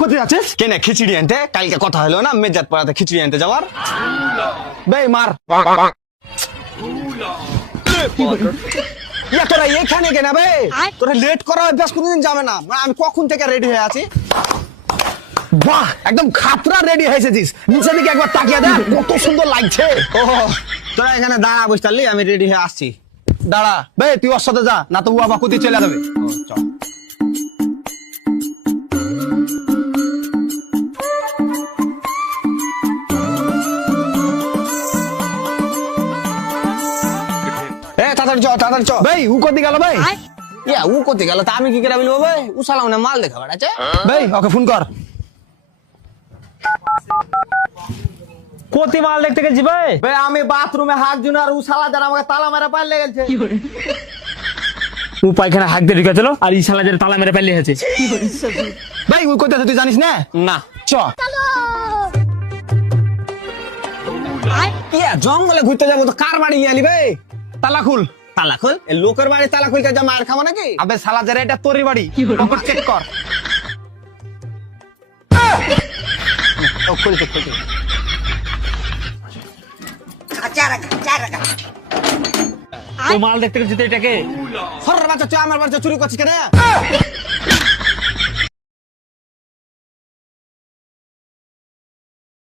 কোথায় যাচ্ছিস? কেনে খিচুড়ি আনতে? কালকে কথা হলো না মেজাত পাড়াতে খিচুড়ি আনতে যাওয়ার। বেই মার। ইয়া তোরা এখানে কেন বে? তোরা লেট করা অভ্যাস কোনদিন যাবে না। আমি কখন থেকে রেডি হয়ে আছি। বাহ, একদম খাতরা রেডি হয়েছিস। নিচে দিকে একবার তাকিয়ে দেখ, কত সুন্দর লাগছে। ও তোরা এখানে দাঁড়া বসতালি, আমি রেডি হয়ে আসছি। দাঁড়া বে, তুই ওর সাথে যা, না তো ও আবার কোথায় চলে যাবে। চল তাড়াতাড়ি চ। ভাই ও কোথায় গেল ভাই? ইয়া ও কোথায় গেল তা আমি কি করে বলবো ভাই? ও শালা মানে মাল দেখা বেড়াচ্ছে। ভাই ওকে ফোন কর। কোতি মাল দেখতে গেছি ভাই? ভাই আমি বাথরুমে হাত দিন আর ও শালা যারা আমাকে তালা মারা পাল্লে গেছে। ও পায়খানা হাঁক দিয়ে ঢুকেছিল আর এই শালা যেন তালা মেরে পালিয়ে গেছে। ভাই ও কোথায় আছে তুই জানিস না? না চ। ইয়া জঙ্গলে ঘুরতে যাবো তো কার বাড়ি গিয়ে আলি ভাই? তালা খুল। তালা খুল? এই লোকের বাড়ি তালা খুলতে যা মার খাবো নাকি? আবে শালা যারা এটা তোরই বাড়ি, ওকে চেক কর। ও খুলতে। ও মাল দেখতে গেছি তো এটাকে। সর বাচ্চা তুই আমার বাড়িতে চুরি করছিস কেন?